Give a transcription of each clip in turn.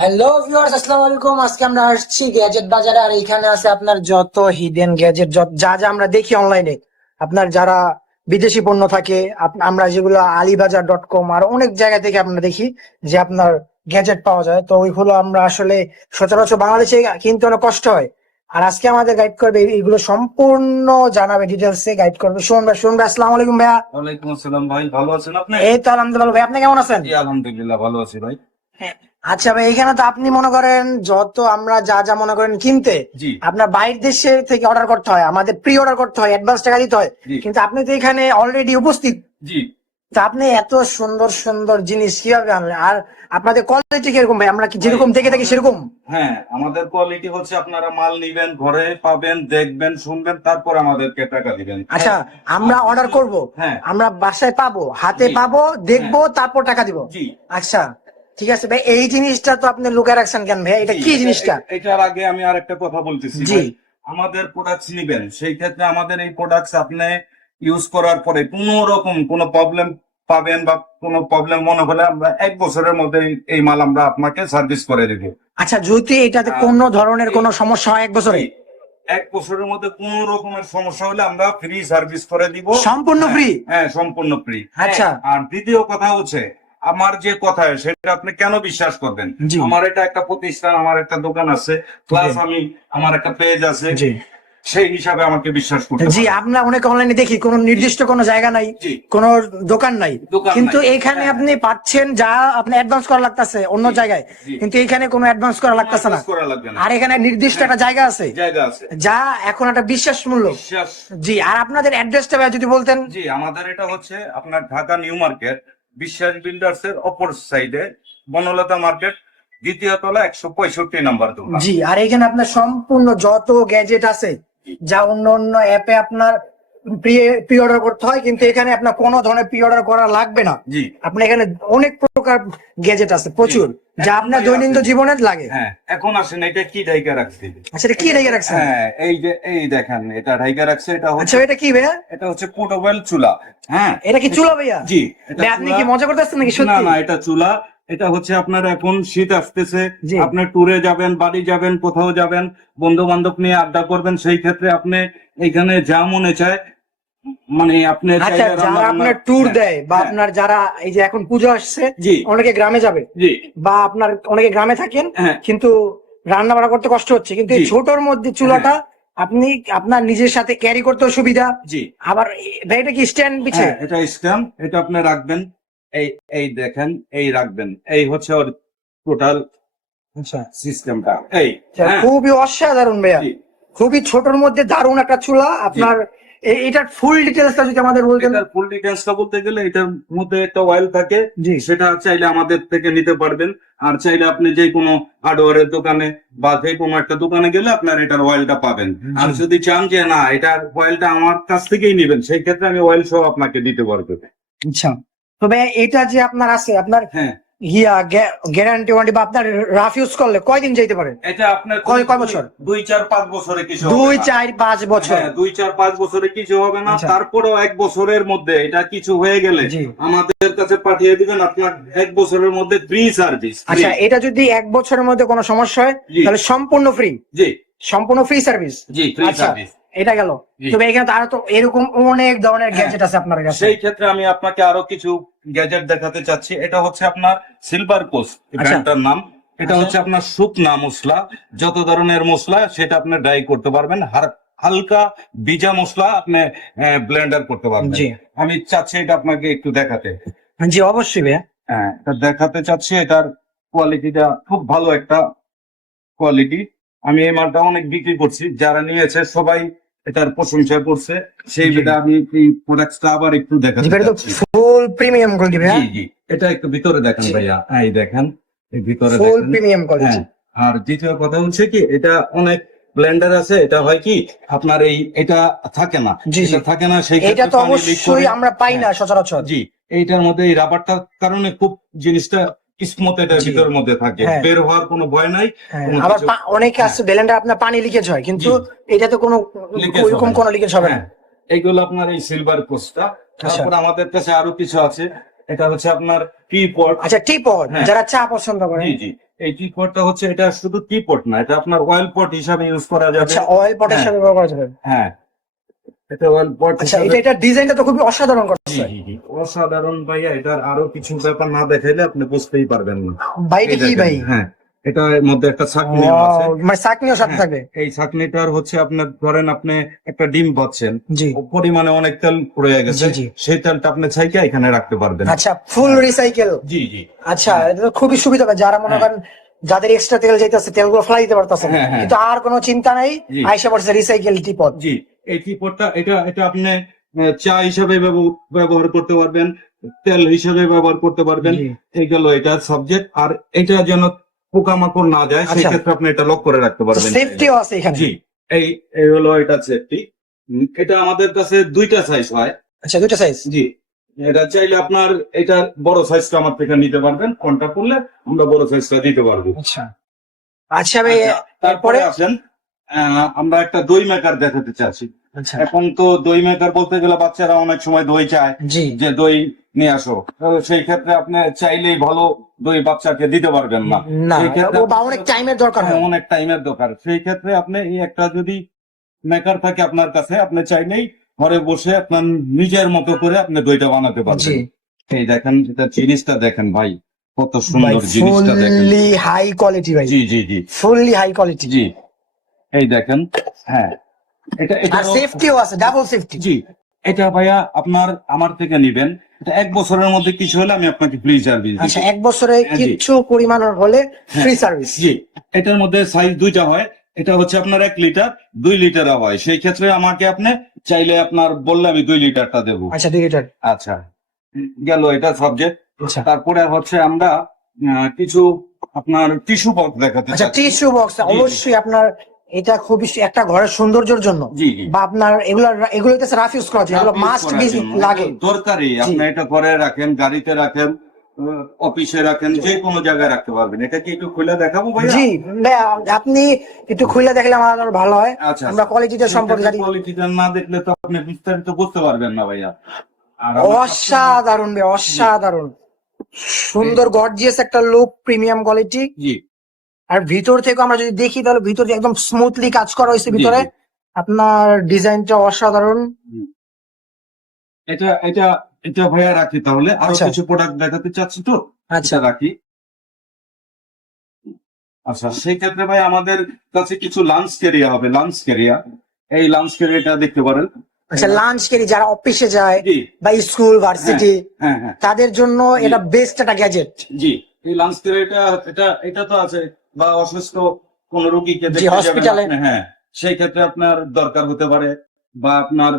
Hello viewers আসসালামু আলাইকুম। আজকে আমরা আসছি গ্যাজেট বাজারে আর এখানে আছে আপনার যত হিডেন গ্যাজেট যা যা আমরা দেখি অনলাইনে আপনার যারা বিদেশি পণ্য থাকে আমরা যেগুলো আলিবাজার ডট কম আর অনেক জায়গা থেকে আমরা দেখি যে আপনার গ্যাজেট পাওয়া যায়। তো ওইগুলো আমরা আসলে সচরাচর বাংলাদেশে কিনতে অনেক কষ্ট হয়। আর আজকে আমাদের গাইড করবে এইগুলো সম্পূর্ণ জানাবে ডিটেলসে গাইড করবে। শুনুন ভাই শুনুন ভাই আসসালামু আলাইকুম ভাইয়া। ওয়ালাইকুম আসসালাম ভাই ভালো আছেন আপনি? এই তো আলহামদুলিল্লাহ ভাই আপনি কেমন আছেন? জি আলহামদুলিল্লাহ ভালো আছি ভাই। আচ্ছা ভাই এখানে তো আপনি মনে করেন যত আমরা যা যা মনে করেন কিনতে আপনার বাইরের দেশে থেকে অর্ডার করতে হয় আমাদের প্রি অর্ডার করতে হয় অ্যাডভান্স টাকা দিতে হয়। কিন্তু আপনি তো এখানে অলরেডি উপস্থিত। জি। তা আপনি এত সুন্দর সুন্দর জিনিস কীভাবে আনলেন? আর আপনাদের কোয়ালিটি কীরকম ভাই? আমরা কি যেরকম দেখে থাকি সেরকম? হ্যাঁ আমাদের কোয়ালিটি হচ্ছে আপনারা মাল নিবেন ঘরে পাবেন দেখবেন শুনবেন তারপর আমাদেরকে টাকা দিবেন। আচ্ছা আমরা অর্ডার করব। হ্যাঁ। আমরা বাসায় পাবো হাতে পাবো দেখব তারপর টাকা দিব। জি। আচ্ছা। ঠিক আছে ভাই এই জিনিসটা তো আপনি লুকে রাখছেন কেন ভাই? এটা কি জিনিসটা? এটার আগে আমি আর একটা কথা বলতেছি জি। আমাদের প্রোডাক্টস নিবেন সেই ক্ষেত্রে আমাদের এই প্রোডাক্টস আপনি ইউজ করার পরে কোনো রকম কোনো প্রবলেম পাবেন বা কোনো প্রবলেম মনে হলে আমরা এক বছরের মধ্যে এই- মাল আমরা আপনাকে সার্ভিস করে দেবো। আচ্ছা যদি এটাতে হ্যাঁ। কোনো ধরনের কোনো সমস্যা হয় এক বছরে? এক বছরের মধ্যে কোন রকমের সমস্যা হলে আমরা ফ্রি সার্ভিস করে দিব। সম্পূর্ণ হ্যাঁ, ফ্রি হ্যাঁ সম্পূর্ণ ফ্রি আচ্ছা। আর দ্বিতীয় কথা হচ্ছে আমার যে কথা সেটা আপনি কেন বিশ্বাস করবেন? আমার এটা একটা প্রতিষ্ঠান আমার একটা দোকান আছে প্লাস আমি আমার একটা পেজ আছে। সেই হিসাবে আমাকে বিশ্বাস করতে জি আমরা অনেক অনলাইনে দেখি কোনো নির্দিষ্ট কোনো জায়গা নাই কোনো দোকান নাই। কিন্তু এখানে হ্যাঁ। আপনি পাচ্ছেন যা আপনি অ্যাডভান্স করা লাগতেছে অন্য জায়গায়। কিন্তু এখানে কোনো অ্যাডভান্স করা লাগতেছে না। আর এখানে নির্দিষ্ট একটা জায়গা আছে। যা এখন একটা বিশ্বাস মূল্য। জি আর আপনাদের অ্যাড্রেসটা যদি বলতেন। জি আমাদের এটা হচ্ছে আপনার Dhaka new market Biswas builders এর অপর সাইডে বনলতা মার্কেট, দ্বিতীয় তলা একশো পঁয়ষট্টি নাম্বার দোকান। জি, আর এখানে আপনার সম্পূর্ণ যত গ্যাজেট আছে, যা অন্য অন্য অ্যাপে আপনার প্রি অর্ডার করতে হয় কিন্তু এখানে আপনার কোনো ধরনের প্রি অর্ডার করা লাগবে না। জি। আপনার এখানে অনেক প্রকার গ্যাজেট আছে প্রচুর যা আপনার দৈনন্দিন জীবনে লাগে। হ্যাঁ এখন আসেন এটা কি ঢাইকা রাখছে? আচ্ছা এটা কি রেখে রাখছেন হ্যাঁ এই যে এই দেখেন এটা ঢাইকা রাখছে এটা আচ্ছা হচ্ছে এটা কি ভাইয়া? এটা হচ্ছে পোর্টেবল চুলা হ্যাঁ। এটা কি চুলা ভাইয়া? জি আপনি কি মজা করতেছেন নাকি না সত্যি? না এটা চুলা। এটা হচ্ছে আপনার এখন শীত আসতেছে। আপনি ট্যুরে যাবেন বাড়ি যাবেন কোথাও যাবেন বন্ধু বান্ধব নিয়ে আড্ডা করবেন সেই ক্ষেত্রে আপনি এখানে যা মনে চায় মানে আপনি আচ্ছা যারা আপনার ট্যুর হ্যাঁ, দেয় বা হ্যাঁ, আপনার যারা এই যে এখন পুজো আসছে অনেকে গ্রামে যাবে জি। বা আপনার অনেকে গ্রামে থাকেন হ্যাঁ। কিন্তু রান্না বান্না করতে কষ্ট হচ্ছে। কিন্তু এই ছোটর মধ্যে চুলাটা আপনি আপনার নিজের সাথে ক্যারি করতেও সুবিধা। জি। আবার এটা কি স্ট্যান্ড পিছে? এটা স্ট্যাম্প এটা আপনি রাখবেন। এই এই দেখেন এই রাখবেন। এই হচ্ছে ওর টোটাল আচ্ছা। সিস্টেমটা এই হ্যাঁ, খুবই অসাধারণ ভাইয়া। খুবই ছোটর মধ্যে দারুণ একটা চুলা। আপনার এটার ফুল ডিটেলসটা যদি আমাদের বলতেন। ফুল ডিটেলসটা বলতে গেলে এটার মধ্যে একটা অয়েল থাকে। জি। সেটা চাইলে আমাদের থেকে নিতে পারবেন। আর চাইলে আপনি যে কোনো হার্ডওয়ারের দোকানে বা যে কোনো একটা দোকানে গেলে আপনার এটার অয়েলটা পাবেন। আর যদি চান যে না এটার অয়েলটা আমার কাছ থেকেই নেবেন সেই ক্ষেত্রে আমি অয়েল সহ আপনাকে দিতে পারব। আচ্ছা। তবে এটা যে আপনার আছে আপনার হ্যাঁ। ইয়া গ্যারান্টি ওয়ারেন্টি বা আপনার রাফ ইউজ করলে কয়দিন যেতে পারে? এটা আপনার কয়- কয় বছর? দুই চার পাঁচ বছরে কিছু দুই চার পাঁচ বছর। হ্যাঁ, দুই চার পাঁচ বছরে কিছু হবে না। আচ্ছা। তারপরেও এক বছরের মধ্যে এটা কিছু হয়ে গেলে আমাদের কাছে পাঠিয়ে দিবেন আপনার এক বছরের মধ্যে ফ্রি সার্ভিস আচ্ছা এটা যদি এক বছরের মধ্যে কোনো সমস্যা হয় তাহলে সম্পূর্ণ ফ্রি জি। সম্পূর্ণ ফ্রি সার্ভিস জি ফ্রি আচ্ছা। সার্ভিস এটা গেল। তবে এখানে তো আরও তো এরকম অনেক ধরনের গ্যাজেট আছে আপনার কাছে। সেই ক্ষেত্রে আমি আপনাকে আরও কিছু গ্যাজেট দেখাতে চাচ্ছি। এটা হচ্ছে আপনার সিলভার কোস ব্র্যান্ডটার নাম। এটা আচ্ছা। হচ্ছে আপনার শুকনা মশলা যত ধরনের মশলা সেটা আপনি ড্রাই করতে পারবেন। হালকা বিজা মশলা আপনি ব্লেন্ডার করতে পারবেন। জি। আমি চাচ্ছি এটা আপনাকে একটু দেখাতে। জি অবশ্যই ভাইয়া। হ্যাঁ এটা দেখাতে চাচ্ছি এটার কোয়ালিটিটা খুব ভালো একটা কোয়ালিটি আমি এই মালটা অনেক বিক্রি করছি। যারা নিয়েছে সবাই এটার প্রশংসা করছে সেই। বিধা আমি এই প্রোডাক্টটা আবার একটু দেখাতে এটা তো ফুল প্রিমিয়াম কোয়ালিটি ভাইয়া জি জি। এটা একটু ভিতরে দেখেন ভাইয়া। এই দেখেন এই ভিতরে ফুল প্রিমিয়াম কোয়ালিটি আর দ্বিতীয় কথা হচ্ছে কি এটা অনেক ব্লেন্ডার আছে এটা হয় কি আপনার এই এটা থাকে না। এটা থাকে না সেই এটা তো অবশ্যই আমরা পাই না হ্যাঁ, সচরাচর। জি। এইটার মধ্যে এই রাবারটার কারণে খুব জিনিসটা স্মুথ এটার ভিতরের মধ্যে থাকে। হ্যাঁ। বের হওয়ার কোনো ভয় নাই হ্যাঁ, আবার অনেকে আছে আপনার পানি লিকেজ হয় কিন্তু এটাতে কোনো ওইরকম কোনো লিকেজ হবে না। হ্যাঁ। এইগুলো আপনার এই সিলভার কোস্টটা আচ্ছা। তারপর আমাদের কাছে আরও কিছু আছে। এটা হচ্ছে আপনার টি পট আচ্ছা টি পট হ্যাঁ। যারা চা পছন্দ করে। জি জি। এই টি পটটা হচ্ছে এটা শুধু টি পট না এটা আপনার অয়েল পট হিসাবে ইউজ করা যাবে। আচ্ছা অয়েল পটের হ্যাঁ। সাথে ব্যবহার করা যাবে। হ্যাঁ। এটা আচ্ছা এটা এটা ডিজাইনটা তো খুবই অসাধারণ করছে অসাধারণ ভাইয়া এটার আরও কিছু ব্যাপার না দেখাইলে আপনি বুঝতেই পারবেন না। ভাই এটা কি ভাই? হ্যাঁ এটার মধ্যে একটা ছাকনি আছে। মানে সাথে হ্যাঁ। এই ছাকনিটার হচ্ছে আপনার ধরেন আপনি একটা ডিম পাচ্ছেন। জি। পরিমাণে অনেক তেল পড়ে গেছে। সেই তেলটা আপনি ছাইকে এখানে রাখতে পারবেন। আচ্ছা ফুল রিসাইকেল জি জি। আচ্ছা এটা তো খুবই সুবিধা যারা মনে হ্যাঁ। করেন যাদের এক্সট্রা তেল যাইতেছে তেলগুলো ফেলাই দিতে পারতেছে না। হ্যাঁ, হ্যাঁ। কিন্তু আর কোনো চিন্তা নাই। আইসা পড়ছে রিসাইকেল টিপট জি। এই টিপটটা এটা এটা আপনি চা হিসাবে ব্যবহার করতে পারবেন তেল হিসাবে ব্যবহার করতে পারবেন। এই গেল এটা সাবজেক্ট আর এটা যেন পোকামাকড় না যায় সেই আচ্ছা। ক্ষেত্রে আপনি এটা লক করে রাখতে পারবেন। সেফটিও আছে এখানে। জি এই এই হলো এটা সেফটি এটা আমাদের কাছে দুইটা সাইজ হয়। আচ্ছা দুইটা সাইজ জি এটা চাইলে আপনার এটা বড় সাইজটা আমার থেকে নিতে পারবেন কোনটা করলে আমরা বড় সাইজটা দিতে পারব। আচ্ছা। আচ্ছা ভাই আচ্ছা, তারপরে আসেন আহ, আমরা একটা দই মেকার দেখাতে চাচ্ছি। এখন তো দই মেকার বলতে গেলে বাচ্চারা অনেক সময় দই চায় যে দই নিয়ে আসো। সেই ক্ষেত্রে আপনি চাইলেই ভালো দই বাচ্চাকে দিতে পারবেন না। না সেই ক্ষেত্রে অনেক টাইমের দরকার হয়। অনেক টাইমের দরকার। সেই ক্ষেত্রে আপনি এই একটা যদি মেকার থাকে আপনার কাছে আপনি চাইলেই ঘরে বসে আপনার নিজের মতো করে আপনি দইটা বানাতে পারবেন। এই দেখেন এটা জিনিসটা দেখেন ভাই কত সুন্দর জিনিসটা দেখেন। ফুললি হাই কোয়ালিটি ভাই। জি জি জি। ফুললি হাই কোয়ালিটি জি। এই দেখেন হ্যাঁ। এটা এটা আর সেফটিও আছে ডাবল সেফটি জি এটা ভাইয়া আপনার আমার থেকে নিবেন। এটা এক বছরের মধ্যে কিছু হলে আমি আপনাকে ফ্রি সার্ভিস আচ্ছা এক বছরে হ্যাঁ, কিছু পরিমাণ হলে ফ্রি সার্ভিস জি এটার মধ্যে সাইজ দুইটা হয়। এটা হচ্ছে আপনার এক লিটার দুই লিটার হয়। সেই ক্ষেত্রে আমাকে আপনি চাইলে আপনার বললে আমি দুই লিটারটা দেবো। আচ্ছা দুই লিটার আচ্ছা গেল এটা সাবজেক্ট আচ্ছা। তারপরে হচ্ছে আমরা কিছু আপনার টিস্যু বক্স দেখাতে আচ্ছা টিস্যু বক্স অবশ্যই আপনার এটা খুবই একটা ঘরের সৌন্দর্যের জন্য। বা আপনার এগুলো এগুলো হইতেছে রাফ ইউজ করা যায় এগুলো মাস্ট। লাগে। দরকারি। আপনি এটা করে রাখেন গাড়িতে রাখেন অফিসে রাখেন যে কোনো জায়গায় রাখতে পারবেন। এটা কি একটু খুলে দেখাবো ভাইয়া? জি আপনি একটু খুলে দেখলে আমার ভালো হয়। আচ্ছা আমরা কোয়ালিটিটা সম্পর্কে জানি। কোয়ালিটিটা না দেখলে তো আপনি বিস্তারিত বুঝতে পারবেন না ভাইয়া। আর অসাধারণ ভাই অসাধারণ। সুন্দর গর্জিয়াস একটা লুক প্রিমিয়াম কোয়ালিটি জি। আর ভিতর থেকে আমরা যদি দেখি তাহলে ভিতর থেকে একদম স্মুথলি কাজ করা হয়েছে ভিতরে আপনার ডিজাইনটা অসাধারণ। এটা এটা এটা ভাইয়া রাখি তাহলে। আরও আচ্ছা। কিছু প্রোডাক্ট দেখাতে চাচ্ছি তো? আচ্ছা। রাখি। আচ্ছা সেই ক্ষেত্রে ভাই আমাদের কাছে কিছু লাঞ্চ কেরিয়া হবে লাঞ্চ কেরিয়া এই লাঞ্চ কেরিয়াটা দেখতে পারেন। আচ্ছা লাঞ্চ কেরি যারা অফিসে যায় বা স্কুল ভার্সিটি হ্যাঁ হ্যাঁ তাদের জন্য এটা বেস্ট একটা গ্যাজেট জি এই লাঞ্চ কেরিয়াটা এটা এটা তো আছে। বা অসুস্থ কোন রোগীকে হ্যাঁ সেই ক্ষেত্রে আপনার দরকার হতে পারে বা আপনার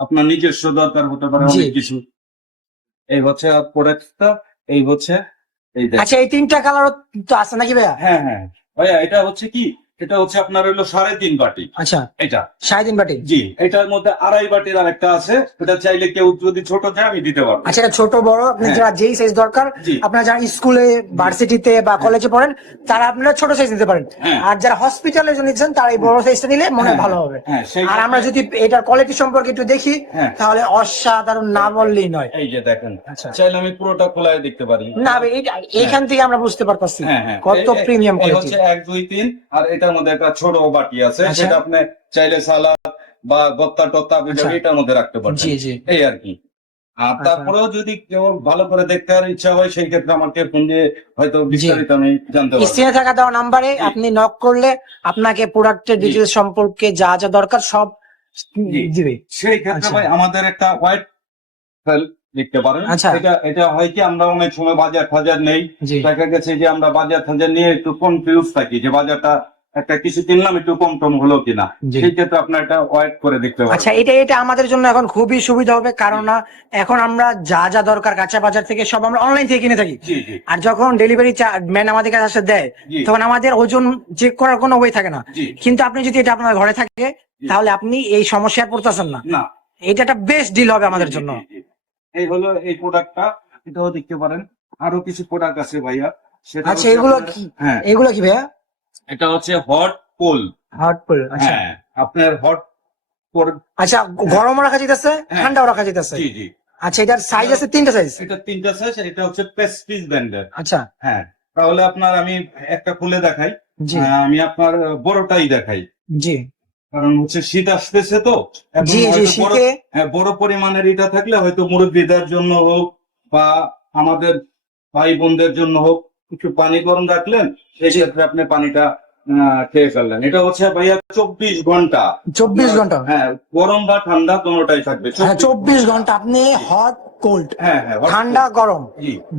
আপনার নিজস্ব দরকার হতে পারে অনেক কিছু। এই হচ্ছে প্রোডাক্টটা এই হচ্ছে এই আচ্ছা এই তিনটা কালার তো আছে নাকি ভাইয়া? হ্যাঁ হ্যাঁ। ভাইয়া এটা হচ্ছে কি? এটা হচ্ছে আপনার হলো সাড়ে তিন বাটি। আচ্ছা। এটা। সাড়ে তিন বাটি? জি এটার মধ্যে আড়াই বাটির আরেকটা আছে এটা চাইলে কেউ যদি ছোট চায় আমি দিতে পারব। আচ্ছা ছোট বড় আপনি হ্যাঁ। যারা যেই সাইজ দরকার আপনারা যারা স্কুলে ভার্সিটিতে বা কলেজে পড়েন তারা আপনারা ছোট সাইজ নিতে পারেন। হ্যাঁ। আর যারা হসপিটালে জন্য নিচ্ছেন তারা এই বড় সাইজটা নিলে মনে হ্যাঁ, ভালো হবে। হ্যাঁ আর আমরা যদি এটার কোয়ালিটি সম্পর্কে একটু দেখি হ্যাঁ। তাহলে অসাধারণ না বললেই নয়। এই যে দেখেন আচ্ছা। চাইলে আমি পুরোটা খোলায় দেখতে পারি। না এটা- এইখান থেকে আমরা বুঝতে পারতাছি হ্যাঁ হ্যাঁ। কত প্রিমিয়াম কোয়ালিটি হচ্ছে এক দুই তিন আর এটার মধ্যে একটা ছোট বাটি আছে আচ্ছা। সেটা আপনি চাইলে সালাদ বা গত্তা টত্তা আপনি আচ্ছা। এটার মধ্যে রাখতে পারবেন এই আর কি আর আচ্ছা। তারপরেও যদি কেউ ভালো করে দেখতে আর ইচ্ছা হয় সেই ক্ষেত্রে আমাকে ফোন দিয়ে হয়তো বিস্তারিত আমি জানতে পারব স্ক্রিনে থাকা দেওয়া নাম্বারে আপনি নক করলে আপনাকে প্রোডাক্টের জি। ডিটেলস সম্পর্কে যা যা দরকার সব দিবে সেই ক্ষেত্রে। ভাই আমাদের একটা হোয়াইট ফেল লিখতে পারেন। এটা এটা হয় কি আমরা অনেক সময় বাজার ফাজার নেই দেখা গেছে যে আমরা বাজার ফাজার নিয়ে একটু কনফিউজ থাকি যে বাজারটা একটা কিছু কিনলাম একটু কম টম হলো কিনা সেই ক্ষেত্রে আপনার এটা হোয়াইট করে দেখতে পারেন আচ্ছা এটা এটা আমাদের জন্য এখন খুবই সুবিধা হবে কারণ না এখন আমরা যা যা দরকার কাঁচা বাজার থেকে সব আমরা অনলাইন থেকে কিনে থাকি। আর যখন ডেলিভারি ম্যান আমাদের কাছে আসে দেয় তখন আমাদের ওজন চেক করার কোনো ওয়ে থাকে না। কিন্তু আপনি যদি এটা আপনার ঘরে থাকে তাহলে আপনি এই সমস্যায় পড়তেছেন না। না। এটা একটা বেস্ট ডিল হবে আমাদের জন্য। এই হলো এই প্রোডাক্টটা এটাও দেখতে পারেন। আরও কিছু প্রোডাক্ট আছে ভাইয়া আচ্ছা এগুলো কি? হ্যাঁ। এগুলো কি ভাইয়া? এটা হচ্ছে হট হার্টফুল আচ্ছা। হ্যাঁ আপনার হট আচ্ছা গরম রাখা যেতেছে হ্যাঁ। ঠান্ডাও রাখা যেতেছে। জি জি। আচ্ছা এটার সাইজ আছে তিনটা সাইজ এটা তিনটা সাইজ এটা হচ্ছে পেস্টিজ ব্র্যান্ডের আচ্ছা। হ্যাঁ তাহলে আপনার আমি একটা খুলে দেখাই। আমি আপনার বড়টাই দেখাই। জি। কারণ হচ্ছে শীত আসতেছে তো জি জি বড়- শীতে হ্যাঁ, বড় পরিমাণের এটা থাকলে হয়তো মুরব্বীদের জন্য হোক বা আমাদের ভাই বোনদের জন্য হোক কিছু পানি গরম রাখলেন সেই ক্ষেত্রে আপনি পানিটা খেয়ে ফেললেন। এটা হচ্ছে ভাইয়া চব্বিশ ঘণ্টা। চব্বিশ ঘণ্টা? হ্যাঁ গরম বা ঠান্ডা কোনোটাই থাকবে। হ্যাঁ চব্বিশ ঘণ্টা। আপনি হট কোল্ড হ্যাঁ হ্যাঁ ঠান্ডা গরম।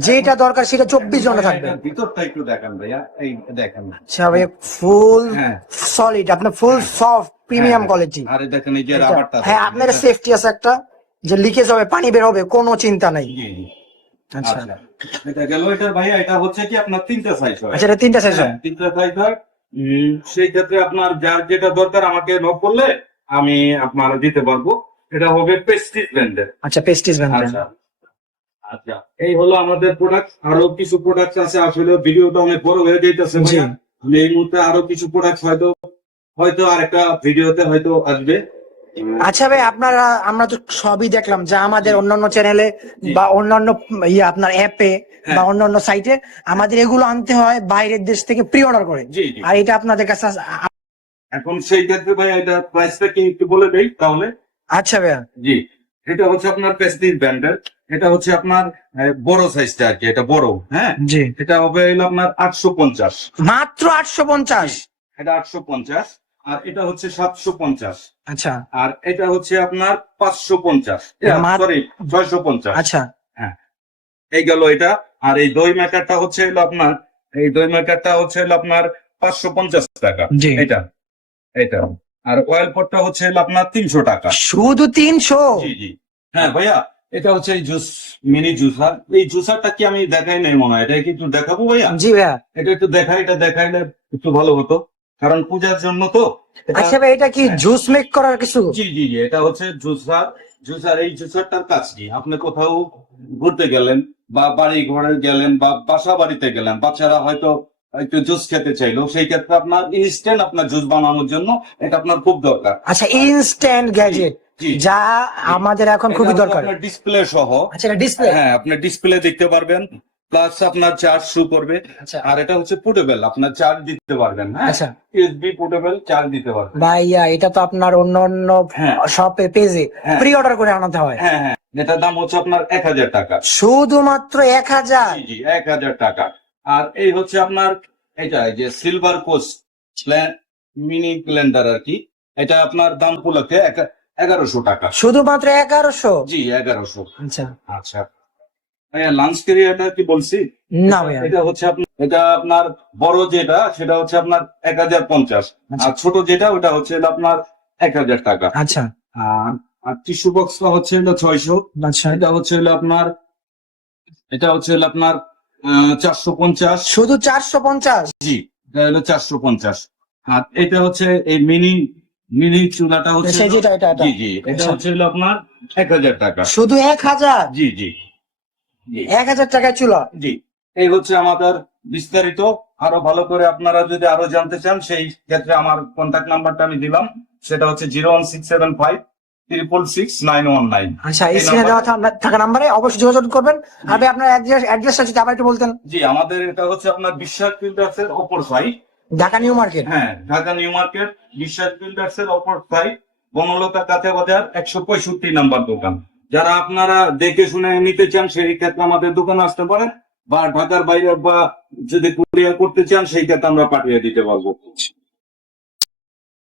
যেটা দরকার সেটা চব্বিশ ঘণ্টা থাকবে। এটার ভিতরটা একটু দেখান ভাইয়া এই দেখেন আচ্ছা ফুল হ্যাঁ। সলিড আপনার ফুল সফট প্রিমিয়াম হ্যাঁ, কোয়ালিটি আরে দেখেন এই যে রাবারটা হ্যাঁ আপনার সেফটি আছে একটা যে লিকেজ হবে পানি বের হবে কোনো চিন্তা নাই। জি জি। আচ্ছা। আচ্ছা। এটা গেল এটা ভাইয়া এটা হচ্ছে কি আপনার তিনটা সাইজ হয়। আচ্ছা এটা তিনটা সেশন হ্যাঁ, তিনটা সাইজ হয়। সেই ক্ষেত্রে আপনার যার যেটা দরকার আমাকে নক করলে আমি আপনার দিতে পারব। এটা হবে ব্র্যান্ডের আচ্ছা আচ্ছা। এই হলো আমাদের প্রোডাক্ট আরও কিছু প্রোডাক্ট আছে আসলে ভিডিওটা অনেক বড় হয়ে যাইতেছে। আমি এই মুহূর্তে আরও কিছু প্রোডাক্ট হয়তো হয়তো আরেকটা ভিডিওতে হয়তো আসবে। আচ্ছা ভাই আপনারা আমরা তো সবই দেখলাম যা আমাদের অন্যান্য চ্যানেলে বা অন্যান্য ইয়ে আপনার অ্যাপে। বা অন্যান্য সাইটে আমাদের এগুলো আনতে হয় বাইরের দেশ থেকে প্রি অর্ডার করে আর এটা আপনাদের কাছে এখন সেই ক্ষেত্রে ভাই এটা প্রাইসটা কি একটু বলে দেই তাহলে? আচ্ছা ভাইয়া। জি এটা হচ্ছে আপনার পেস্টিস ব্র্যান্ডের এটা হচ্ছে আপনার বড় সাইজটা আর কি এটা বড় হ্যাঁ? জি। এটা হবে আপনার আটশো পঞ্চাশ। মাত্র আটশো পঞ্চাশ। এটা আটশো পঞ্চাশ। আর এটা হচ্ছে সাতশো পঞ্চাশ। আচ্ছা। আর এটা হচ্ছে আপনার পাঁচশো পঞ্চাশ। সরি ছয়শো পঞ্চাশ। আচ্ছা। হ্যাঁ। এই গেল এটা। আর এই দই মেকারটা হচ্ছে হলো আপনার এই দই মেকারটা হচ্ছে হলো আপনার পাঁচশো পঞ্চাশ টাকা। এটা। এটা। আর অয়েল পটটা হচ্ছে হলো আপনার তিনশো টাকা। শুধু তিনশো? জি জি। হ্যাঁ ভাইয়া এটা হচ্ছে এই জুস মিনি জুসার এই জুসারটা কি আমি দেখাই নাই মনে হয়? এটা কি একটু দেখাবো ভাইয়া? জি ভাইয়া। এটা একটু দেখাই এটা দেখাইলে একটু ভালো হতো। কারণ পূজার জন্য তো এটা- আচ্ছা ভাই এটা কি জুস মেক করার কিছু? জি জি জি এটা হচ্ছে জুসার জুসার এই জুসারটার কাজ কি? আপনি কোথাও ঘুরতে গেলেন বা বাড়ি ঘরে গেলেন বা বাসা বাড়িতে গেলেন বাচ্চারা হয়তো একটু জুস খেতে চাইলো সেই ক্ষেত্রে আপনার ইনস্ট্যান্ট আপনার জুস বানানোর জন্য এটা আপনার খুব দরকার। আচ্ছা ইনস্ট্যান্ট গ্যাজেট জি। যা আমাদের এখন খুবই দরকার। ডিসপ্লে সহ। আচ্ছা ডিসপ্লে হ্যাঁ আপনি ডিসপ্লে দেখতে পারবেন প্লাস আপনার চার্জ শু করবে। আচ্ছা। আর এটা হচ্ছে পোর্টেবল আপনার চার্জ দিতে পারবেন হ্যাঁ? আচ্ছা। ইউএসবি পোর্টেবল চার্জ দিতে পারবেন। ভাইয়া এটা তো আপনার অন্য অন্য হ্যাঁ। শপে পেজে হ্যাঁ। প্রি অর্ডার করে আনাতে হয়। হ্যাঁ হ্যাঁ। এটার দাম হচ্ছে আপনার এক হাজার টাকা। শুধুমাত্র এক হাজার? জি এক হাজার টাকা। আর এই হচ্ছে আপনার এটা যে সিলভার কোস্ট মিনি ব্লেন্ডার আর কি এটা আপনার দাম উপলক্ষে এগারোশো টাকা। শুধুমাত্র এগারোশো? জি এগারোশো। আচ্ছা। আচ্ছা। লাঞ্চ কেরিয়ারটা কি বলছি? না এটা হচ্ছে আপনার এটা আপনার বড় যেটা সেটা হচ্ছে আপনার এক হাজার পঞ্চাশ। আচ্ছা। আর ছোট যেটা ওটা হচ্ছে আপনার এক হাজার টাকা। আচ্ছা। আর আর টিস্যু বক্সটা হচ্ছে হলো ছয়শো। আচ্ছা। এটা হচ্ছে আপনার এটা হচ্ছে আপনার চারশো পঞ্চাশ। শুধু চারশো পঞ্চাশ? জি এটা হলো চারশো পঞ্চাশ। আর এটা হচ্ছে এই মিনি মিনি চুলাটা হচ্ছে এটা এটা। জি জি এটা। হচ্ছে হলো আপনার এক হাজার টাকা। শুধু এক হাজার? জি জি। এক হাজার টাকায় চুলা। জি। এই হচ্ছে আমাদের বিস্তারিত। আরও ভালো করে আপনারা যদি আরও জানতে চান সেই ক্ষেত্রে আমার কন্ট্যাক্ট নাম্বারটা আমি দিলাম। সেটা হচ্ছে zero one six seven five triple six nine one nine আচ্ছা এই এই স্ক্রিনে দেওয়া থাকা নাম্বারে অবশ্যই যোগাযোগ করবেন। আর আপনার অ্যাড্রেস অ্যাড্রেসটা যদি আবার একটু বলতেন। জি আমাদের এটা হচ্ছে আপনার বিশ্বাস বিল্ডার্স এর অপর সাইড ঢাকা নিউ মার্কেট। হ্যাঁ Dhaka new market Biswas builders এর অপর সাইড বনলতা কাঁচা বাজার একশো পঁয়ষট্টি নাম্বার দোকান। যারা আপনারা দেখে শুনে নিতে চান, সেই ক্ষেত্রে আমাদের দোকানে আসতে পারেন। বা ঢাকার বাইরে বা যদি কুরিয়ার করতে চান, সেই ক্ষেত্রে আমরা পাঠিয়ে দিতে পারব।